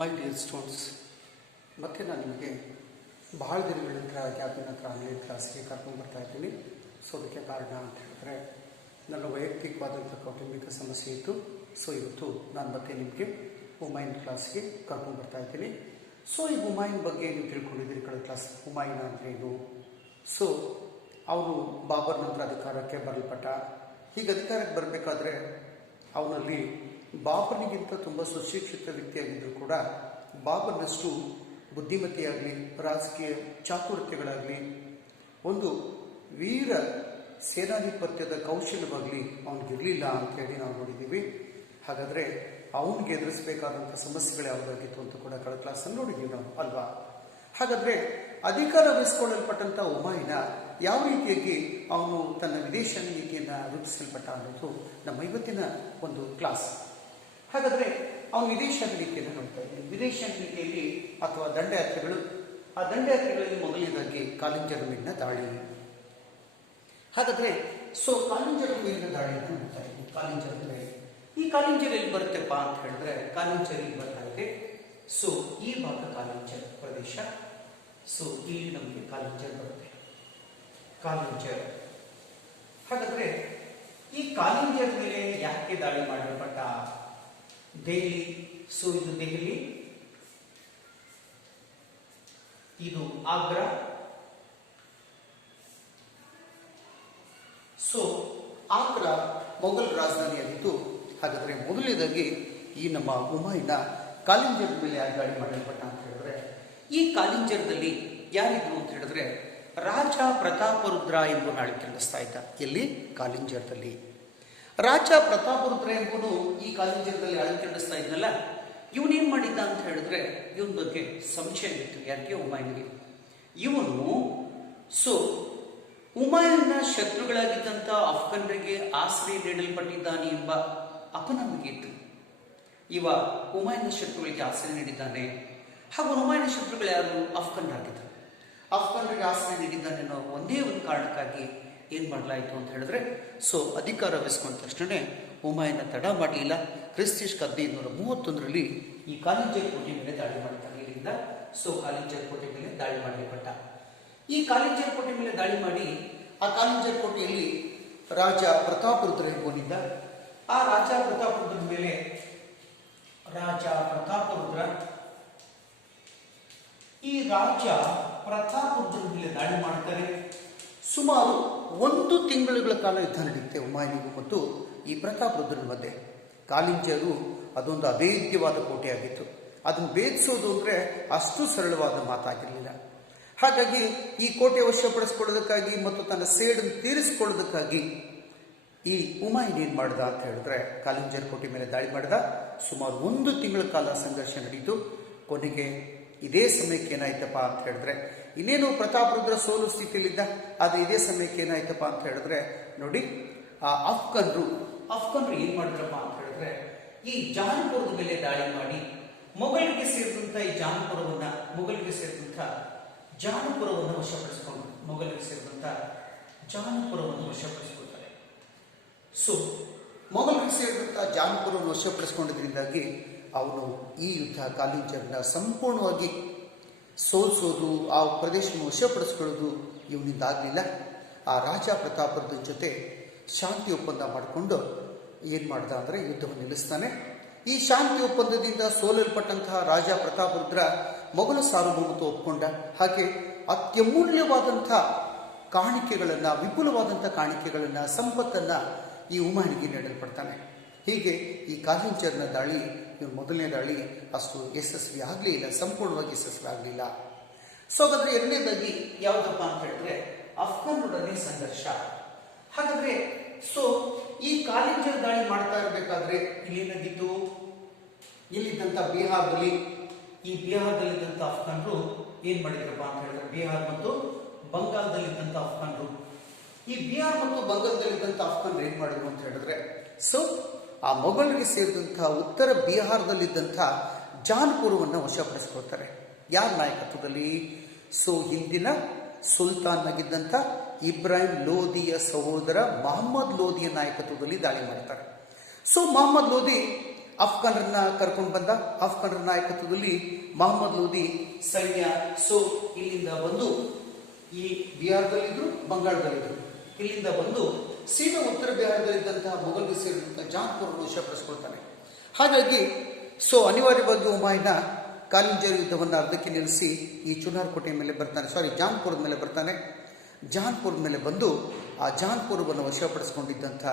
My dear students, ಮತ್ತೆ ನಾನು ನಿಮಗೆ ಬಹಳ ದಿನಗಳ ನಂತರ ಗ್ಯಾಪಿನ ಹತ್ರ ಆನ್ಲೈನ್ ಕ್ಲಾಸ್ಗೆ ಕರ್ಕೊಂಡು ಬರ್ತಾ ಇದ್ದೀನಿ. ಸೊ ಅದಕ್ಕೆ ಕಾರಣ ಅಂತ ಹೇಳಿದ್ರೆ ನನ್ನ ವೈಯಕ್ತಿಕವಾದಂಥ ಕೌಟುಂಬಿಕ ಸಮಸ್ಯೆ ಇತ್ತು. ಸೊ ಇವತ್ತು ನಾನು ಮತ್ತೆ ನಿಮಗೆ ಹುಮಾಯೂನ್ ಕ್ಲಾಸ್ಗೆ ಕರ್ಕೊಂಡು ಬರ್ತಾ ಇದ್ದೀನಿ. ಸೊ ಈ ಹುಮಾಯೂನ್ ಬಗ್ಗೆ ನೀವು ತಿಳ್ಕೊಂಡಿದ್ದೀರಿ ಕಳೆದ ಕ್ಲಾಸ್. ಹುಮಾಯೂನ್ ಅಂದ್ರೇನು? ಸೊ ಅವನು ಬಾಬರ್ ನಂತರ ಅಧಿಕಾರಕ್ಕೆ ಬರಲ್ಪಟ್ಟ. ಹೀಗೆ ಅಧಿಕಾರಕ್ಕೆ ಬರಬೇಕಾದ್ರೆ ಅವನಲ್ಲಿ ಬಾಬರ್ನಿಗಿಂತ ತುಂಬ ಸುಶಿಕ್ಷಿತ ವ್ಯಕ್ತಿಯಾಗಿದ್ದರೂ ಕೂಡ ಬಾಬರ್ನಷ್ಟು ಬುದ್ಧಿಮತಿಯಾಗಲಿ, ರಾಜಕೀಯ ಚಾತುರ್ಯತೆಗಳಾಗಲಿ, ಒಂದು ವೀರ ಸೇನಾಧಿಪತ್ಯದ ಕೌಶಲ್ಯವಾಗಲಿ ಅವನಿಗಿರಲಿಲ್ಲ ಅಂತೇಳಿ ನಾವು ನೋಡಿದ್ದೀವಿ. ಹಾಗಾದರೆ ಅವನಿಗೆ ಎದುರಿಸಬೇಕಾದಂಥ ಸಮಸ್ಯೆಗಳು ಯಾವುದಾಗಿತ್ತು ಅಂತ ಕೂಡ ಕಳೆದ ಕ್ಲಾಸಲ್ಲಿ ನೋಡಿದ್ದೀವಿ ನಾವು, ಅಲ್ವಾ? ಹಾಗಾದರೆ ಅಧಿಕಾರ ವಹಿಸಿಕೊಳ್ಳಲ್ಪಟ್ಟಂಥ ಹುಮಾಯೂನ ಯಾವ ರೀತಿಯಾಗಿ ಅವನು ತನ್ನ ವಿದೇಶ ನೀತಿಯನ್ನು ರೂಪಿಸಲ್ಪಟ್ಟ ಅನ್ನೋದು ನಮ್ಮ ಇವತ್ತಿನ ಒಂದು ಕ್ಲಾಸ್. ಹಾಗಾದರೆ ಅವನು ವಿದೇಶ ನೀತಿಯನ್ನು ನೋಡ್ತಾ ಇದ್ದಾನೆ. ವಿದೇಶ ನೀತಿಯಲ್ಲಿ ಅಥವಾ ದಂಡಯಾತ್ರೆಗಳು, ಆ ದಂಡಯಾತ್ರೆಗಳಲ್ಲಿ ಮೊದಲನೇದಾಗಿ ಕಾಲಿಂಜರ ಮೇಲಿನ ದಾಳಿ. ಹಾಗಾದರೆ ಕಾಲಿಂಜರ ಮೇಲಿನ ದಾಳಿಯನ್ನು ನೋಡ್ತಾ ಇದ್ದೀವಿ. ಕಾಲಿಂಜರ ಮೇಲೆ, ಈ ಕಾಲಿಂಜರ್ ಎಲ್ಲಿ ಬರುತ್ತೆಪ್ಪ ಅಂತ ಹೇಳಿದ್ರೆ ಕಾಲಿಂಜರ್ ಇಲ್ಲಿ ಬರ್ತಾ ಇದೆ. ಈ ಭಾಗ ಕಾಲಿಂಜರ್ ಪ್ರದೇಶ. ಇಲ್ಲಿ ನಮಗೆ ಕಾಲಿಂಜರ್ ಬರುತ್ತೆ. ಕಾಲಿಂಜರ್. ಹಾಗಾದ್ರೆ ಈ ಕಾಲಿಂಜರ್ ಮೇಲೆ ಯಾಕೆ ದಾಳಿ ಮಾಡಲ್ಪಟ್ಟ? ದೆಹಲಿ. ಇದು ದೆಹಲಿ, ಇದು ಆಗ್ರಾ. ಆಗ್ರಾ ಮೊಘಲ್ ರಾಜಧಾನಿಯಾಗಿತ್ತು. ಹಾಗಾದ್ರೆ ಮೊದಲನೇದಾಗಿ ಈ ನಮ್ಮ ಹುಮಾಯೂನ ಕಾಲಿಂಜರ್ ಮೇಲೆ ಯಾಕೆ ದಾಳಿ ಮಾಡಲ್ಪಟ್ಟ ಅಂತ ಹೇಳಿದ್ರೆ, ಈ ಕಾಲಿಂಜರದಲ್ಲಿ ಯಾರಿದ್ರು ಅಂತ ಹೇಳಿದ್ರೆ ರಾಜ ಪ್ರತಾಪರುದ್ರ ಎಂಬುವನು ಆಳ್ವಿಕೆ ಇದ್ದ. ಎಲ್ಲಿ? ಕಾಲಿಂಜರದಲ್ಲಿ. ರಾಜ ಪ್ರತಾಪರುದ್ರ ಎಂಬುವನು ಈ ಕಾಲಿಂಜರದಲ್ಲಿ ಆಳ್ವಿಕೆ ಇದ್ನಲ್ಲ, ಇವನೇನ್ ಮಾಡಿದ್ದ ಅಂತ ಹೇಳಿದ್ರೆ ಇವನ ಬಗ್ಗೆ ಸಂಶಯ ಇತ್ತು. ಯಾರಿಗೆ? ಹುಮಾಯೂನ್ಗೆ. ಇವನು ಹುಮಾಯೂನ್ನ ಶತ್ರುಗಳಾಗಿದ್ದಂಥ ಅಫ್ಘಾನರಿಗೆ ಆಶ್ರಯ ನೀಡಲ್ಪಟ್ಟಿದ್ದಾನೆ ಎಂಬ ಅಪನಂಬಿಕೆ ಇತ್ತು. ಇವ ಹುಮಾಯೂನ್ನ ಶತ್ರುಗಳಿಗೆ ಆಶ್ರಯ ನೀಡಿದ್ದಾನೆ. ಹಾಗೂ ಹುಮಾಯೂನ್ನ ಶತ್ರುಗಳು ಯಾರು? ಅಫ್ಘಾನರಾಗಿದ್ದರು. ಅಫ್ಘಾನರಿಗೆ ಆಶ್ರಯ ನೀಡಿದ್ದಾನೆ ಅನ್ನೋ ಒಂದೇ ಒಂದು ಕಾರಣಕ್ಕಾಗಿ ಏನ್ ಮಾಡಲಾಯಿತು ಅಂತ ಹೇಳಿದ್ರೆ ಅಧಿಕಾರ ವಹಿಸ್ಕೊಂಡ ತಕ್ಷಣ ಹುಮಾಯೂನ ತಡ ಮಾಡಲಿಲ್ಲ. ಕ್ರಿಸ್ತ 1531ರಲ್ಲಿ ಈ ಕಾಲಿಂಜರ್ ಕೋಟೆ ಮೇಲೆ ದಾಳಿ ಮಾಡ್ತಾನೆ. ಇಲ್ಲಿಂದ ಕಾಲಿಂಜರ್ ಕೋಟೆ ಮೇಲೆ ದಾಳಿ ಮಾಡಲ್ಪಟ್ಟ. ಈ ಕಾಲಿಂಜರ್ ಕೋಟೆ ಮೇಲೆ ದಾಳಿ ಮಾಡಿ ಆ ಕಾಲಿಂಜರ್ ಕೋಟೆಯಲ್ಲಿ ರಾಜ ಪ್ರತಾಪರುದ್ರ ಎಂಬುವನಿದ್ದ. ಆ ರಾಜ ಪ್ರತಾಪರುದ್ರ ಮೇಲೆ ಈ ರಾಜ ಪ್ರತಾಪರುದ್ರ ಮೇಲೆ ದಾಳಿ ಮಾಡ್ತಾರೆ. ಸುಮಾರು 1 ತಿಂಗಳುಗಳ ಕಾಲ ಯುದ್ಧ ನಡೆಯುತ್ತೆ ಹುಮಾಯೂನಿಗೂ ಮತ್ತು ಈ ಪ್ರತಾಪರುದ್ರನ ಮಧ್ಯೆ. ಕಾಲಿಂಜರು ಅದೊಂದು ಅಭೇದ್ಯವಾದ ಕೋಟೆಯಾಗಿತ್ತು. ಅದನ್ನು ಭೇದಿಸೋದು ಅಂದರೆ ಅಷ್ಟು ಸರಳವಾದ ಮಾತಾಗಿರಲಿಲ್ಲ. ಹಾಗಾಗಿ ಈ ಕೋಟೆ ವಶಪಡಿಸ್ಕೊಳ್ಳೋದಕ್ಕಾಗಿ ಮತ್ತು ತನ್ನ ಸೇಡನ್ನು ತೀರಿಸಿಕೊಳ್ಳೋದಕ್ಕಾಗಿ ಈ ಹುಮಾಯೂನ್ ಏನ್ ಮಾಡ್ದ ಅಂತ ಹೇಳಿದ್ರೆ ಕಾಲಿಂಜರ್ ಕೋಟೆ ಮೇಲೆ ದಾಳಿ ಮಾಡಿದ. ಸುಮಾರು 1 ತಿಂಗಳ ಕಾಲ ಸಂಘರ್ಷ ನಡೆಯಿತು. ಕೊನೆಗೆ ಇದೇ ಸಮಯಕ್ಕೆ ಏನಾಯ್ತಪ್ಪ ಅಂತ ಹೇಳಿದ್ರೆ, ಇನ್ನೇನು ಪ್ರತಾಪರುದ್ರ ಸೋಲು ಸ್ಥಿತಿಯಲ್ಲಿದ್ದ. ಆದರೆ ಇದೇ ಸಮಯಕ್ಕೆ ಏನಾಯ್ತಪ್ಪ ಅಂತ ಹೇಳಿದ್ರೆ ನೋಡಿ, ಆ ಅಫ್ಘಾನರು ಏನ್ ಮಾಡಿದ್ರಪ್ಪ ಅಂತ ಹೇಳಿದ್ರೆ ಈ ಜಾನ್ಪುರದ ಮೇಲೆ ದಾಳಿ ಮಾಡಿ ಮೊಘಲಿಗೆ ಸೇರಿದಂತ ಈ ಜಾನಪುರವನ್ನು ವಶಪಡಿಸಿಕೊಂಡು ಮೊಘಲಿಗೆ ಸೇರಿದಂತ ಜಾನಪುರವನ್ನು ವಶಪಡಿಸಿಕೊಳ್ತಾರೆ. ಮೊಘಲಿಗೆ ಸೇರಿದಂತ ಜಾನಪುರವನ್ನು ವಶಪಡಿಸಿಕೊಂಡಿದ್ದರಿಂದಾಗಿ ಅವನು ಈ ಯುದ್ಧ ಕಾಲಿಂಜರ್ನ ಸಂಪೂರ್ಣವಾಗಿ ಸೋಲಿಸೋದು, ಆ ಪ್ರದೇಶವನ್ನು ವಶಪಡಿಸ್ಕೊಳ್ಳೋದು ಇವನಿಂದ ಆಗಲಿಲ್ಲ. ಆ ರಾಜ ಪ್ರತಾಪರುದ್ರ ಜೊತೆ ಶಾಂತಿ ಒಪ್ಪಂದ ಮಾಡಿಕೊಂಡು ಏನು ಮಾಡ್ದ ಅಂದರೆ ಯುದ್ಧವನ್ನು ನಿಲ್ಲಿಸ್ತಾನೆ. ಈ ಶಾಂತಿ ಒಪ್ಪಂದದಿಂದ ಸೋಲಲ್ಪಟ್ಟಂತಹ ರಾಜ ಪ್ರತಾಪರುದ್ರ ಮೊಘಲ ಸಾರ್ವಭೌಮತ್ವ ಒಪ್ಕೊಂಡ. ಹಾಗೆ ಅತ್ಯಮೂಲ್ಯವಾದಂಥ ಕಾಣಿಕೆಗಳನ್ನು, ವಿಪುಲವಾದಂಥ ಕಾಣಿಕೆಗಳನ್ನು, ಸಂಪತ್ತನ್ನು ಈ ಹುಮಾಯೂನಿಗೆ ನೀಡಲ್ಪಡ್ತಾನೆ. ಹೀಗೆ ಈ ಕಾಲಿಂಜರ್ನ ದಾಳಿ, ಇವ್ರ ಮೊದಲನೇ ದಾಳಿ ಅಷ್ಟು ಯಶಸ್ವಿ ಆಗಲಿಲ್ಲ, ಸಂಪೂರ್ಣವಾಗಿ ಯಶಸ್ವಿ ಆಗಲಿಲ್ಲ. ಹಾಗಾದ್ರೆ ಎರಡನೇದಾಗಿ ಯಾವುದಪ್ಪ ಅಂತ ಹೇಳಿದ್ರೆ ಅಫ್ಘಾನರೊಡನೆ ಸಂಘರ್ಷ. ಹಾಗಾದ್ರೆ ಈ ಕಾಲಿಂಜರ್ ದಾಳಿ ಮಾಡ್ತಾ ಇರಬೇಕಾದ್ರೆ ಇಲ್ಲೇನಾಗಿತ್ತು? ಇಲ್ಲಿದ್ದಂಥ ಬಿಹಾರದಲ್ಲಿದ್ದಂಥ ಅಫ್ಘಾನರು ಏನ್ ಮಾಡಿದ್ರಪ್ಪ ಅಂತ ಹೇಳಿದ್ರೆ, ಬಿಹಾರ್ ಮತ್ತು ಬಂಗಾಳದಲ್ಲಿದ್ದಂಥ ಅಫ್ಘಾನರು, ಈ ಬಿಹಾರ್ ಮತ್ತು ಬಂಗಾಳದಲ್ಲಿದ್ದಂಥ ಅಫ್ಘಾನರು ಏನ್ ಮಾಡಿದ್ರು ಅಂತ ಹೇಳಿದ್ರೆ ಆ ಮೊಘಲರಿಗೆ ಸೇರಿದಂತಹ ಉತ್ತರ ಬಿಹಾರದಲ್ಲಿದ್ದಂಥ ಜಾನ್ಪುರವನ್ನು ವಶಪಡಿಸ್ಕೊಳ್ತಾರೆ. ಯಾರ ನಾಯಕತ್ವದಲ್ಲಿ? ಹಿಂದಿನ ಸುಲ್ತಾನ್ ಆಗಿದ್ದಂಥ ಇಬ್ರಾಹಿಂ ಲೋಧಿಯ ಸಹೋದರ ಮಹಮ್ಮದ್ ಲೋಧಿಯ ನಾಯಕತ್ವದಲ್ಲಿ ದಾಳಿ ಮಾಡ್ತಾರೆ. ಮಹಮ್ಮದ್ ಲೋಧಿ ಅಫ್ಘಾನರನ್ನ ಕರ್ಕೊಂಡು ಬಂದ. ಅಫ್ಘಾನರ ನಾಯಕತ್ವದಲ್ಲಿ ಮೊಹಮ್ಮದ್ ಲೋದಿ ಸೈನ್ಯ ಇಲ್ಲಿಂದ ಬಂದು ಈ ಬಿಹಾರದಲ್ಲಿದ್ರು, ಬಂಗಾಳದಲ್ಲಿದ್ರು. ಇಲ್ಲಿಂದ ಬಂದು ಸೀದಾ ಉತ್ತರ ಬಿಹಾರದಲ್ಲಿದ್ದಂತಹ ಮೊಘಲ್ಗೆ ಸೇರಿದಂತಹ ಜಾನ್ಪುರವನ್ನು ವಶಪಡಿಸ್ಕೊಳ್ತಾನೆ. ಹಾಗಾಗಿ ಅನಿವಾರ್ಯವಾಗಿ ಹುಮಾಯೂನ ಕಾಲಿಂಜರ್ ಯುದ್ಧವನ್ನು ಅರ್ಧಕ್ಕೆ ನಿಲ್ಲಿಸಿ ಈ ಚುನಾರ್ ಕೋಟೆ ಮೇಲೆ ಬರ್ತಾನೆ, ಜಾನ್ಪುರದ ಮೇಲೆ ಬರ್ತಾನೆ. ಜಾನ್ಪುರದ ಮೇಲೆ ಬಂದು ಆ ಜಾನ್ಪುರವನ್ನು ವಶಪಡಿಸಿಕೊಂಡಿದ್ದಂಥ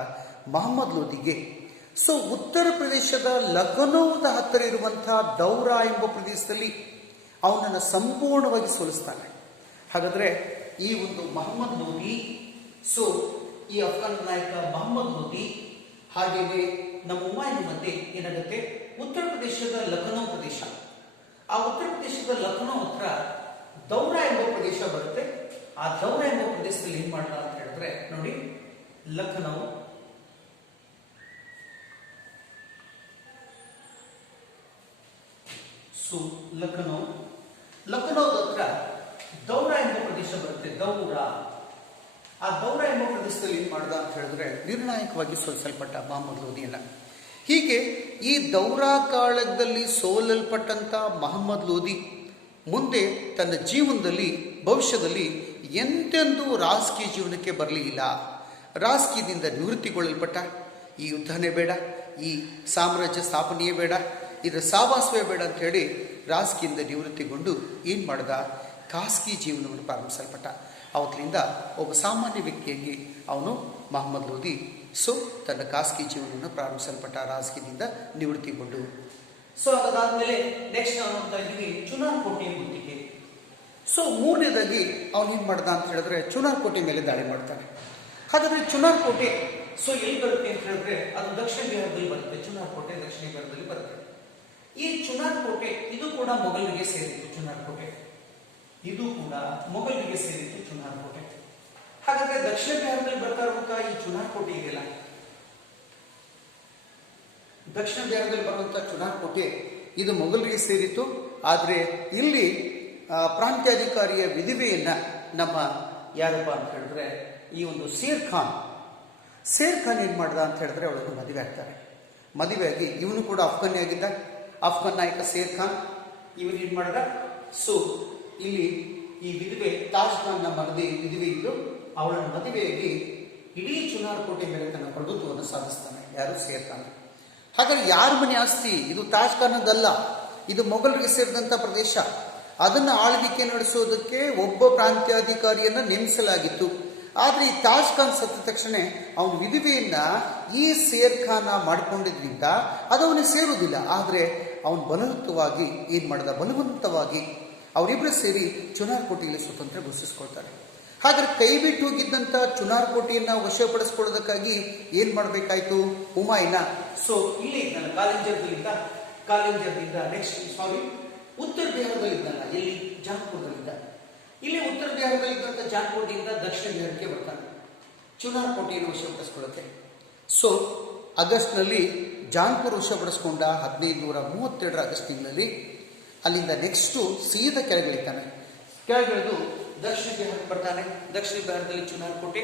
ಮೊಹಮ್ಮದ್ ಲೋದಿಗೆ ಉತ್ತರ ಪ್ರದೇಶದ ಲಖನೌದ ಹತ್ತಿರ ಇರುವಂತಹ ದೌರಾ ಎಂಬ ಪ್ರದೇಶದಲ್ಲಿ ಅವನನ್ನು ಸಂಪೂರ್ಣವಾಗಿ ಸೋಲಿಸ್ತಾನೆ. ಹಾಗಾದರೆ ಈ ಒಂದು ಮೊಹಮ್ಮದ್ ಲೋದಿ, ಈ ಅಫ್ಘಾನ್ ನಾಯಕ ಮೊಹಮ್ಮದ್ ಲೋದಿ ಹಾಗೆಯೇ ನಮ್ಮ ಹುಮಾಯೂನ್ ಮಧ್ಯೆ ಏನಾಗುತ್ತೆ, ಉತ್ತರ ಪ್ರದೇಶದ ಲಖನೌ ಪ್ರದೇಶ, ಆ ಉತ್ತರ ಪ್ರದೇಶದ ಲಖನೌ ಹತ್ರ ದೌರಾ ಎಂಬ ಪ್ರದೇಶ ಬರುತ್ತೆ. ಆ ದೌರಾ ಎಂಬ ಪ್ರದೇಶದಲ್ಲಿ ಏನ್ ಮಾಡ್ದ ಅಂತ ಹೇಳಿದ್ರೆ ನೋಡಿ, ಲಖನೌ, ಲಖನೌದ ಹತ್ರ ದೌರಾ ಎಂಬ ಪ್ರದೇಶ ಬರುತ್ತೆ. ಆ ದೌರಾ ಎಂಬ ಪ್ರದೇಶದಲ್ಲಿ ಏನ್ ಮಾಡ್ದ ಅಂತ ಹೇಳಿದ್ರೆ ನಿರ್ಣಾಯಕವಾಗಿ ಸೋಲಿಸಲ್ಪಟ್ಟ ಮೊಹಮ್ಮದ್ ಲೋದಿಯನ್ನ. ಹೀಗೆ ಈ ದೌರಾ ಕಾಳಗದಲ್ಲಿ ಸೋಲಲ್ಪಟ್ಟಂತ ಮೊಹಮ್ಮದ್ ಲೋದಿ ಮುಂದೆ ತನ್ನ ಜೀವನದಲ್ಲಿ ಭವಿಷ್ಯದಲ್ಲಿ ಎಂತೆಂದೂ ರಾಜಕೀಯ ಜೀವನಕ್ಕೆ ಬರಲಿಲ್ಲ. ರಾಜಕೀಯದಿಂದ ನಿವೃತ್ತಿಗೊಳ್ಳಲ್ಪಟ್ಟ. ಈ ಯುದ್ಧನೇ ಬೇಡ, ಈ ಸಾಮ್ರಾಜ್ಯ ಸ್ಥಾಪನೆಯೇ ಬೇಡ, ಇದರ ಸಾವಾಸವೇ ಬೇಡ ಅಂತ ಹೇಳಿ ರಾಜಕೀಯದಿಂದ ನಿವೃತ್ತಿಗೊಂಡು ಏನು ಮಾಡ್ದ, ಖಾಸಗಿ ಜೀವನವನ್ನು ಪ್ರಾರಂಭಿಸಲ್ಪಟ್ಟ. ಅವತ್ತಿನಿಂದ ಒಬ್ಬ ಸಾಮಾನ್ಯ ವ್ಯಕ್ತಿಯಾಗಿ ಅವನು ಮೊಹಮ್ಮದ್ ಲೋದಿ ತನ್ನ ಖಾಸಗಿ ಜೀವನವನ್ನು ಪ್ರಾರಂಭಿಸಲ್ಪಟ್ಟ, ರಾಜಕೀಯದಿಂದ ನಿವೃತ್ತಿಗೊಂಡು. ಅದಾದ್ಮೇಲೆ ನೆಕ್ಸ್ಟ್ ನಾವು ನೋಡ್ತಾ ಇದ್ದೀವಿ ಚುನಾರ್ ಕೋಟೆ ಮುತ್ತಿಗೆ. ಮೂರನೇದಾಗಿ ಅವನು ಏನ್ ಮಾಡ್ದ ಅಂತ ಹೇಳಿದ್ರೆ ಚುನಾರ್ ಕೋಟೆ ಮೇಲೆ ದಾಳಿ ಮಾಡ್ತಾನೆ. ಹಾಗಾದ್ರೆ ಚುನಾರ್ ಕೋಟೆ ಎಲ್ಲಿ ಬರುತ್ತೆ ಅಂತ ಹೇಳಿದ್ರೆ ಅದು ದಕ್ಷಿಣ ಬಿಹಾರದಲ್ಲಿ ಬರುತ್ತೆ. ಚುನಾರ್ ಕೋಟೆ ದಕ್ಷಿಣ ಬಿಹಾರದಲ್ಲಿ ಬರುತ್ತೆ. ಈ ಚುನಾರ್ ಕೋಟೆ ಇದು ಕೂಡ ಮೊಘಲರಿಗೆ ಸೇರಿತ್ತು. ಚುನಾರ್ ಕೋಟೆ ಇದು ಕೂಡ ಮೊಘಲರಿಗೆ ಸೇರಿತ್ತು. ಚುನಾರ್ ಕೋಟೆ. ಹಾಗಾದ್ರೆ ದಕ್ಷಿಣ ಬಿಹಾರದಲ್ಲಿ ಬರ್ತಾ ಇರುವಂತಹ ಈ ಚುನಾರ್ ಕೋಟೆ ಇದೆಯಲ್ಲ, ದಕ್ಷಿಣ ಬಿಹಾರದಲ್ಲಿ ಬರುವಂತಹ ಚುನಾರ್ ಕೋಟೆ ಇದು ಮೊಘಲರಿಗೆ ಸೇರಿತ್ತು. ಆದರೆ ಇಲ್ಲಿ ಪ್ರಾಂತ್ಯಾಧಿಕಾರಿಯ ವಿಧವೆಯನ್ನ ನಮ್ಮ ಯಾರಪ್ಪ ಅಂತ ಹೇಳಿದ್ರೆ ಈ ಒಂದು ಶೇರ್ ಖಾನ್ ಏನ್ ಮಾಡ್ದ ಅಂತ ಹೇಳಿದ್ರೆ ಅವಳನ್ನು ಮದುವೆ ಆಗ್ತಾರೆ. ಮದುವೆಯಾಗಿ ಇವನು ಕೂಡ ಅಫ್ಘಾನಿ ಆಗಿದ್ದ. ಅಫ್ಘಾನ್ ನಾಯಕ ಶೇರ್ ಖಾನ್ ಇವನು ಏನ್ ಮಾಡ್ದ, ಇಲ್ಲಿ ಈ ವಿಧವೆ ತಾಜ್ ಖಾನ್ ವಿಧವೆ ಇದ್ದು ಅವಳನ್ನು ಮದುವೆಯಾಗಿ ಇಡೀ ಚುನಾರ್ ಕೋಟೆ ಮೇಲೆ ತನ್ನ ಪ್ರಭುತ್ವವನ್ನು ಸಾಧಿಸ್ತಾನೆ. ಯಾರು, ಶೇರ್ ಖಾನ್. ಹಾಗಾದ್ರೆ ಯಾರ ಮನೆ ಆಸ್ತಿ ಇದು? ತಾಜ್ ಖಾನದಲ್ಲ, ಇದು ಮೊಘಲರಿಗೆ ಸೇರಿದಂತ ಪ್ರದೇಶ. ಅದನ್ನು ಆಳ್ವಿಕೆ ನಡೆಸೋದಕ್ಕೆ ಒಬ್ಬ ಪ್ರಾಂತ್ಯಾಧಿಕಾರಿಯನ್ನ ನೇಮಿಸಲಾಗಿತ್ತು. ಆದ್ರೆ ಈ ತಾಜ್ ಖಾನ್ ಸತ್ತ ತಕ್ಷಣ ಅವನ ವಿಧವೆಯನ್ನ ಈ ಶೇರ್ ಖಾನ ಮಾಡಿಕೊಂಡಿದ್ರಿಂದ ಅದು ಅವನಿಗೆ ಸೇರುವುದಿಲ್ಲ. ಆದ್ರೆ ಅವನು ಬಲವಂತವಾಗಿ ಅವರಿಬ್ಬರು ಸೇರಿ ಚುನಾರ್ ಕೋಟೆಯಲ್ಲಿ ಸ್ವತಂತ್ರ ಘೋಷಿಸಿಕೊಳ್ತಾರೆ. ಹಾಗಾದ್ರೆ ಕೈ ಬಿಟ್ಟು ಹೋಗಿದ್ದಂತ ಚುನಾರ್ ಕೋಟೆಯನ್ನ ವಶಪಡಿಸಿಕೊಳ್ಳೋದಕ್ಕಾಗಿ ಏನ್ ಮಾಡಬೇಕಾಯ್ತು ಹುಮಾಯೂನ? ಇಲ್ಲಿ ಇದ್ದಾನೆ ಕಾಲಿಂಜರ್ದಿಂದ ನೆಕ್ಸ್ಟ್ ಉತ್ತರ ಬಿಹಾರದಲ್ಲಿದ್ದಾನ. ಎಲ್ಲಿ? ಜಾನ್ಪುರದಲ್ಲಿದ್ದ. ಇಲ್ಲಿ ಉತ್ತರ ಬಿಹಾರದಲ್ಲಿದ್ದಂಥ ಜಾನ್ಪುರದಿಂದ ದಕ್ಷಿಣ ಬಿಹಾರಕ್ಕೆ ಬರ್ತಾನೆ ಚುನಾರ್ ಕೋಟೆಯನ್ನು ವಶಪಡಿಸಿಕೊಳ್ಳುತ್ತೆ. ಆಗಸ್ಟ್ನಲ್ಲಿ ಜಾನ್ಪುರ ವಶಪಡಿಸಿಕೊಂಡ 1532 ಆಗಸ್ಟ್ ತಿಂಗಳಲ್ಲಿ ಅಲ್ಲಿಂದ ನೆಕ್ಸ್ಟು ಸೀದಾ ಕೆಳಗಿಳಿತಾನೆ. ಕೆಳಗಿಳಿದು ದಕ್ಷಿಣ ಬಿಹಾರಕ್ಕೆ ಬರ್ತಾನೆ. ದಕ್ಷಿಣ ಬಿಹಾರದಲ್ಲಿ ಚುನಾರ್ ಕೋಟೆ,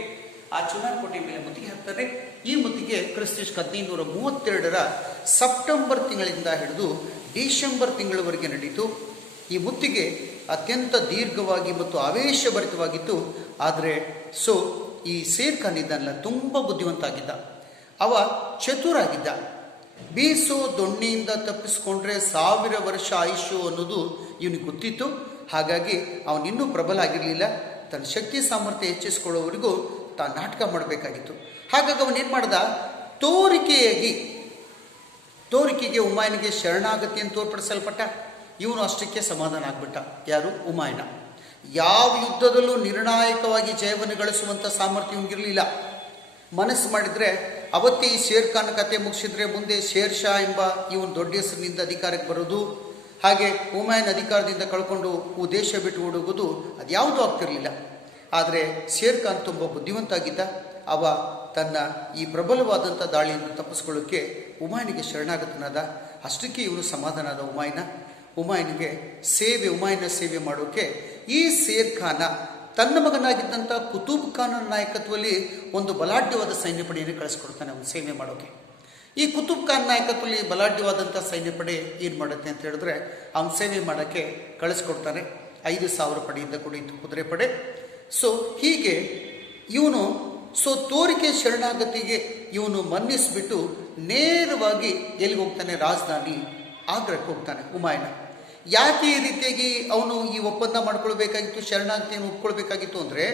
ಆ ಚುನಾರ್ ಕೋಟೆ ಮೇಲೆ ಮುತ್ತಿಗೆ ಹಾಕ್ತಾನೆ. ಈ ಮುತ್ತಿಗೆ ಕ್ರಿಸ್ತ 1532 ಸೆಪ್ಟೆಂಬರ್ ತಿಂಗಳಿಂದ ಹಿಡಿದು ಡಿಸೆಂಬರ್ ತಿಂಗಳವರೆಗೆ ನಡೀತು. ಈ ಮುತ್ತಿಗೆ ಅತ್ಯಂತ ದೀರ್ಘವಾಗಿ ಮತ್ತು ಆವೇಶಭರಿತವಾಗಿತ್ತು. ಆದರೆ ಈ ಶೇರ್ ಖಾನ್ ಇದ್ದಾನಲ್ಲ, ತುಂಬ ಬುದ್ಧಿವಂತ ಆಗಿದ್ದ, ಅವ ಚತುರಾಗಿದ್ದ. ಬೀಸೋ ದೊಣ್ಣೆಯಿಂದ ತಪ್ಪಿಸ್ಕೊಂಡ್ರೆ 1000 ವರ್ಷ ಆಯುಷು ಅನ್ನೋದು ಇವನಿಗೆ ಗೊತ್ತಿತ್ತು. ಹಾಗಾಗಿ ಅವನಿನ್ನೂ ಪ್ರಬಲ ಆಗಿರಲಿಲ್ಲ. ತನ್ನ ಶಕ್ತಿ ಸಾಮರ್ಥ್ಯ ಹೆಚ್ಚಿಸಿಕೊಳ್ಳೋವರೆಗೂ ತಾನು ನಾಟಕ ಮಾಡಬೇಕಾಗಿತ್ತು. ಹಾಗಾಗಿ ಅವನೇನು ಮಾಡ್ದ, ತೋರಿಕೆಗೆ ಹುಮಾಯೂನಿಗೆ ಶರಣಾಗತಿಯನ್ನು ತೋರ್ಪಡಿಸಲ್ಪಟ್ಟ. ಇವನು ಅಷ್ಟಕ್ಕೆ ಸಮಾಧಾನ ಆಗ್ಬಿಟ್ಟ. ಯಾರು? ಹುಮಾಯೂನ. ಯಾವ ಯುದ್ಧದಲ್ಲೂ ನಿರ್ಣಾಯಕವಾಗಿ ಜಯವನ್ನು ಗಳಿಸುವಂಥ ಸಾಮರ್ಥ್ಯ ಇವನಿಗಿರಲಿಲ್ಲ. ಮನಸ್ಸು ಮಾಡಿದ್ರೆ ಅವತ್ತೇ ಈ ಶೇರ್ ಖಾನ್ ಕತೆ ಮುಗಿಸಿದ್ರೆ ಮುಂದೆ ಶೇರ್ ಶಾ ಎಂಬ ಇವನು ದೊಡ್ಡ ಹೆಸರಿನಿಂದ ಅಧಿಕಾರಕ್ಕೆ ಬರೋದು, ಹಾಗೆ ಹುಮಾಯೂನ್ ಅಧಿಕಾರದಿಂದ ಕಳ್ಕೊಂಡು ದೇಶ ಬಿಟ್ಟು ಓಡುವುದು, ಅದ್ಯಾವುದೂ ಆಗ್ತಿರಲಿಲ್ಲ. ಆದರೆ ಶೇರ್ ಖಾನ್ ತುಂಬ ಬುದ್ಧಿವಂತ ಆಗಿದ್ದ. ಅವ ತನ್ನ ಈ ಪ್ರಬಲವಾದಂಥ ದಾಳಿಯನ್ನು ತಪ್ಪಿಸ್ಕೊಳ್ಳೋಕ್ಕೆ ಹುಮಾಯೂನಿಗೆ ಶರಣಾಗತನಾದ. ಅಷ್ಟಕ್ಕೆ ಇವನು ಸಮಾಧಾನ ಆದ ಹುಮಾಯೂನಿಗೆ ಹುಮಾಯೂನ ಸೇವೆ ಮಾಡೋಕೆ ಈ ಶೇರ್ ಖಾನ ತನ್ನ ಮಗನಾಗಿದ್ದಂಥ ಕುತುಬ್ ಖಾನನ ನಾಯಕತ್ವದಲ್ಲಿ ಒಂದು ಬಲಾಢ್ಯವಾದ ಸೈನ್ಯ ಪಡೆಯನ್ನು ಕಳಿಸ್ಕೊಡ್ತಾನೆ ಅವನು ಸೇವೆ ಮಾಡೋಕೆ. ಈ ಕುತುಬ್ ಖಾನ್ ನಾಯಕತ್ವದಲ್ಲಿ ಬಲಾಢ್ಯವಾದಂಥ ಸೈನ್ಯ ಪಡೆ ಏನು ಮಾಡುತ್ತೆ ಅಂತ ಹೇಳಿದ್ರೆ ಅವನ ಸೇವೆ ಮಾಡೋಕ್ಕೆ ಕಳಿಸ್ಕೊಡ್ತಾನೆ. 5,000 ಪಡೆಯಿಂದ ಕೂಡಿತ್ತು ಕುದುರೆ ಪಡೆ. ಸೊ ಹೀಗೆ ಇವನು ತೋರಿಕೆ ಶರಣಾಗತಿಗೆ ಇವನು ಮನ್ನಿಸ್ಬಿಟ್ಟು ನೇರವಾಗಿ ಎಲ್ಲಿಗೆ ಹೋಗ್ತಾನೆ? ರಾಜಧಾನಿ ಆಗ್ರಕ್ಕೆ ಹೋಗ್ತಾನೆ ಹುಮಾಯೂನ್. ಯಾಕೆ ಈ ರೀತಿಯಾಗಿ ಅವನು ಈ ಒಪ್ಪಂದ ಮಾಡ್ಕೊಳ್ಬೇಕಾಗಿತ್ತು, ಶರಣಾಗತಿಯನ್ನು ಒಪ್ಕೊಳ್ಬೇಕಾಗಿತ್ತು ಅಂದರೆ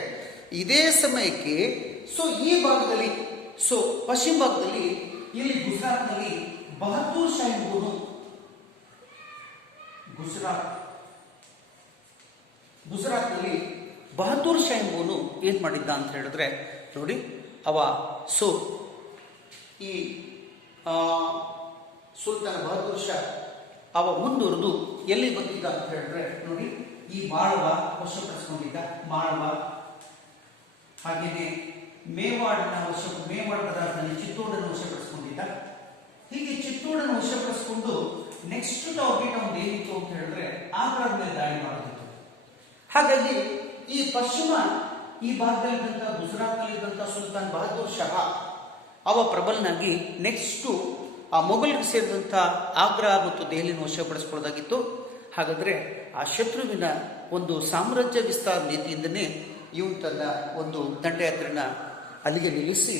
ಇದೇ ಸಮಯಕ್ಕೆ ಈ ಭಾಗದಲ್ಲಿ ಪಶ್ಚಿಮ ಭಾಗದಲ್ಲಿ ಇಲ್ಲಿ ಗುಜರಾತ್ನಲ್ಲಿ ಬಹದ್ದೂರ್ ಶಾ ಎಂಬುವನು ಗುಜರಾತ್ನಲ್ಲಿ ಬಹದ್ದೂರ್ ಶಾ ಎಂಬುವನು ಏನ್ ಮಾಡಿದ್ದ ಅಂತ ಹೇಳಿದ್ರೆ ನೋಡಿ, ಅವ ಈ ಸುಲ್ತಾನ್ ಬಹದ್ದೂರ್ ಶಾ ಅವ ಮುಂದುವರೆದು ಎಲ್ಲಿ ಬಂದಿದ್ದ ಅಂತ ಹೇಳಿದ್ರೆ ನೋಡಿ, ಈ ಮಾಳವ ವಶಪಡಿಸಿಕೊಂಡಿದ್ದ. ಮಾಳವ ಹಾಗೇನೆ ಮೇವಾಡದ ರಾಜಧಾನಿ ಚಿತ್ತೋಡನ್ನು ವಶಪಡಿಸಿಕೊಂಡಿದ್ದ. ಹೀಗೆ ಚಿತ್ತೋಡನ್ನು ವಶಪಡಿಸಿಕೊಂಡು ನೆಕ್ಸ್ಟ್ ಟಾರ್ಗೆಟ್ ಅವ್ನು ಏನಿತ್ತು ಅಂತ ಹೇಳಿದ್ರೆ ಆಗ್ರಾದ ಮೇಲೆ ದಾಳಿ ಮಾಡೋದಿತ್ತು. ಹಾಗಾಗಿ ಈ ಪಶ್ಚಿಮ ಈ ಭಾಗದಲ್ಲಿದ್ದಂಥ ಗುಜರಾತ್ನಲ್ಲಿದ್ದಂಥ ಸುಲ್ತಾನ್ ಬಹದ್ದೂರ್ ಶಾ ಅವ ಪ್ರಬಲನಾಗಿ ನೆಕ್ಸ್ಟು ಆ ಮೊಘಲರಿಗೆ ಸೇರಿದಂಥ ಆಗ್ರಾ ಮತ್ತು ದೆಹಲಿಯನ್ನು ವಶಪಡಿಸ್ಕೊಳ್ಳೋದಾಗಿತ್ತು. ಹಾಗಾದರೆ ಆ ಶತ್ರುವಿನ ಒಂದು ಸಾಮ್ರಾಜ್ಯ ವಿಸ್ತಾರ ನೀತಿಯಿಂದನೇ ಇವನು ತನ್ನ ಒಂದು ದಂಡಯಾತ್ರೆನ ಅಲ್ಲಿಗೆ ನಿಲ್ಲಿಸಿ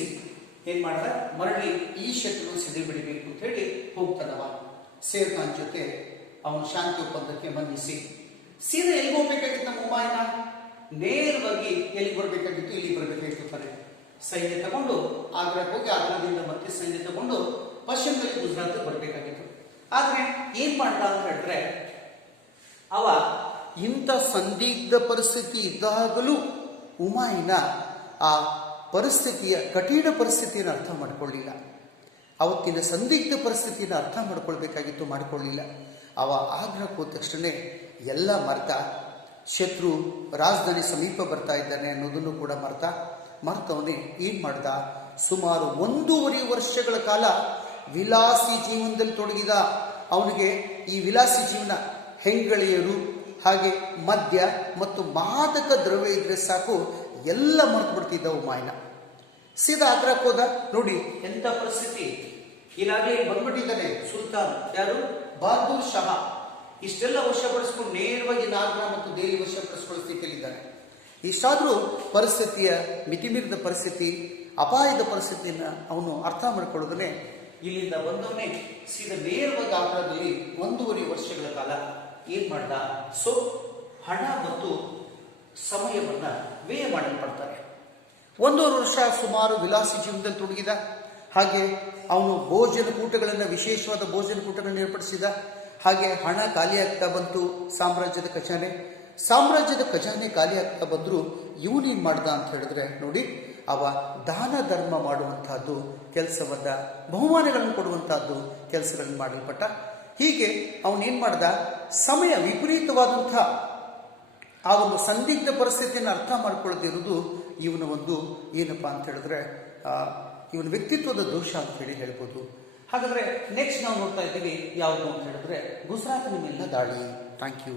ಏನ್ ಮಾಡ್ದ, ಮರಳಿ ಈ ಶತ್ರು ಸಿಡಿ ಬಿಡಬೇಕು ಅಂತ ಹೇಳಿ ಹೋಗ್ತಾನವ. ಶೇರ್ ಖಾನ್ ಜೊತೆ ಅವನು ಶಾಂತಿ ಒಪ್ಪಂದಕ್ಕೆ ಮನ್ನಿಸಿ ಸೀದಾ ಎಲ್ಲಿ ಹೋಗ್ಬೇಕಾಗಿತ್ತು? ನಮ್ಮ ಹುಮಾಯೂನ್ ನೇರವಾಗಿ ಎಲ್ಲಿಗೆ ಬರಬೇಕಾಗಿತ್ತು? ಇಲ್ಲಿ ಬರಬೇಕಾಗಿತ್ತು. ತಾನೆ ಸೈನ್ಯ ತಗೊಂಡು ಆಗ್ರಾಕ್ಕೆ ಹೋಗಿ ಆಗ್ರಾದಿಂದ ಮತ್ತೆ ಸೈನ್ಯ ತಗೊಂಡು ಪಶ್ಚಿಮದಲ್ಲಿ ಗುಜರಾತ್ ಬರಬೇಕಾಗಿತ್ತು. ಆದ್ರೆ ಏನ್ ಮಾಡ್ದ ಅಂತ ಹೇಳಿದ್ರೆ ಅವ ಇಂಥ ಸಂದಿಗ್ಧ ಪರಿಸ್ಥಿತಿ ಇದ್ದಾಗಲೂ ಹುಮಾಯೂನ್ ಆ ಪರಿಸ್ಥಿತಿಯ ಕಠಿಣ ಪರಿಸ್ಥಿತಿಯನ್ನು ಅರ್ಥ ಮಾಡಿಕೊಳ್ಳಿಲ್ಲ. ಅವತ್ತಿನ ಸಂದಿಗ್ಧ ಪರಿಸ್ಥಿತಿಯನ್ನು ಅರ್ಥ ಮಾಡ್ಕೊಳ್ಬೇಕಾಗಿತ್ತು, ಮಾಡಿಕೊಳ್ಳಿಲ್ಲ. ಅವ ಆಗ್ರಕ್ಕೆ ಹೋದ ತಕ್ಷಣ ಎಲ್ಲ ಮರ್ತ, ಶತ್ರು ರಾಜಧಾನಿ ಸಮೀಪ ಬರ್ತಾ ಇದ್ದಾನೆ ಅನ್ನೋದನ್ನು ಕೂಡ ಮರ್ತವನೇ ಏನ್ ಮಾಡ್ದ, ಸುಮಾರು 1.5 ವರ್ಷಗಳ ಕಾಲ ವಿಲಾಸಿ ಜೀವನದಲ್ಲಿ ತೊಡಗಿದ. ಅವನಿಗೆ ಈ ವಿಲಾಸಿ ಜೀವನ, ಹೆಂಗಳೆಯರು ಹಾಗೆ ಮದ್ಯ ಮತ್ತು ಮಾದಕ ದ್ರವ್ಯ ಇದ್ರೆ ಸಾಕು ಎಲ್ಲ ಮರ್ತು ಬಿಡ್ತಿದ್ದ ಹುಮಾಯೂನ್. ಸೀದಾ ಆಗ್ರಕ್ಕೆ ಹೋದ. ನೋಡಿ ಎಂತ ಪರಿಸ್ಥಿತಿ, ಈಗಾಗಲೇ ಬಂದ್ಬಿಟ್ಟಿದ್ದಾನೆ ಸುಲ್ತಾನ್ ಯಾರು, ಬಹದ್ದೂರ್ ಶಾ. ಇಷ್ಟೆಲ್ಲ ವಶಪಡಿಸ್ಕೊಂಡು ನೇರವಾಗಿ ಆಗ್ರಾ ಮತ್ತು ದೆಹಲಿ ವಶಪಡಿಸ್ಕೊಳ್ಳೋ ಸ್ಥಿತಿಯಲ್ಲಿದ್ದಾನೆ. ಇಷ್ಟಾದರೂ ಪರಿಸ್ಥಿತಿಯ ಮಿತಿಮೀರಿದ ಪರಿಸ್ಥಿತಿ, ಅಪಾಯದ ಪರಿಸ್ಥಿತಿಯನ್ನು ಅವನು ಅರ್ಥ ಮಾಡಿಕೊಳ್ಳೋದನ್ನೇ ಇಲ್ಲಿಂದ ಬಂದವನೇ ಸೀದಾ ನೇರವಾಗಿ ಆಗ್ರಾದಲ್ಲಿ 1.5 ವರ್ಷಗಳ ಕಾಲ ಏನ್ ಮಾಡ್ದ, ಹಣ ಮತ್ತು ಸಮಯವನ್ನ ವ್ಯಯ ಮಾಡಲ್ಪಡ್ತಾರೆ. 1.5 ವರ್ಷ ಸುಮಾರು ವಿಲಾಸಿ ಜೀವನದಲ್ಲಿ ತೊಡಗಿದ. ಹಾಗೆ ಅವನು ವಿಶೇಷವಾದ ಭೋಜನ ಕೂಟಗಳನ್ನು ಏರ್ಪಡಿಸಿದ. ಹಾಗೆ ಹಣ ಖಾಲಿ ಆಗ್ತಾ ಬಂತು ಸಾಮ್ರಾಜ್ಯದ ಖಜಾನೆ ಖಾಲಿ ಆಗ್ತಾ ಬಂದ್ರು ಇವನೇನ್ ಮಾಡ್ದ ಅಂತ ಹೇಳಿದ್ರೆ ನೋಡಿ, ಅವ ದಾನ ಧರ್ಮ ಮಾಡುವಂತಹದ್ದು ಕೆಲಸವನ್ನ, ಬಹುಮಾನಗಳನ್ನು ಕೊಡುವಂತಹದ್ದು ಕೆಲಸಗಳನ್ನು ಮಾಡಲ್ಪಟ್ಟ. ಹೀಗೆ ಅವನೇನ್ ಮಾಡ್ದ, ಸಮಯ ವಿಪರೀತವಾದಂಥ ಆ ಒಂದು ಸಂದಿಗ್ಧ ಪರಿಸ್ಥಿತಿಯನ್ನು ಅರ್ಥ ಮಾಡ್ಕೊಳ್ಳದಿರುವುದು ಇವನ ಒಂದು ಏನಪ್ಪಾ ಅಂತ ಹೇಳಿದ್ರೆ ಇವನ ವ್ಯಕ್ತಿತ್ವದ ದೋಷ ಅಂತ ಹೇಳಿ ಹೇಳ್ಬೋದು. ಹಾಗಾದ್ರೆ ನೆಕ್ಸ್ಟ್ ನಾವು ನೋಡ್ತಾ ಇದ್ದೀವಿ ಯಾವುದು ಅಂತ ಹೇಳಿದ್ರೆ ಗುಜರಾತಿನ ಮೇಲಿನ ದಾಳಿ. Thank you.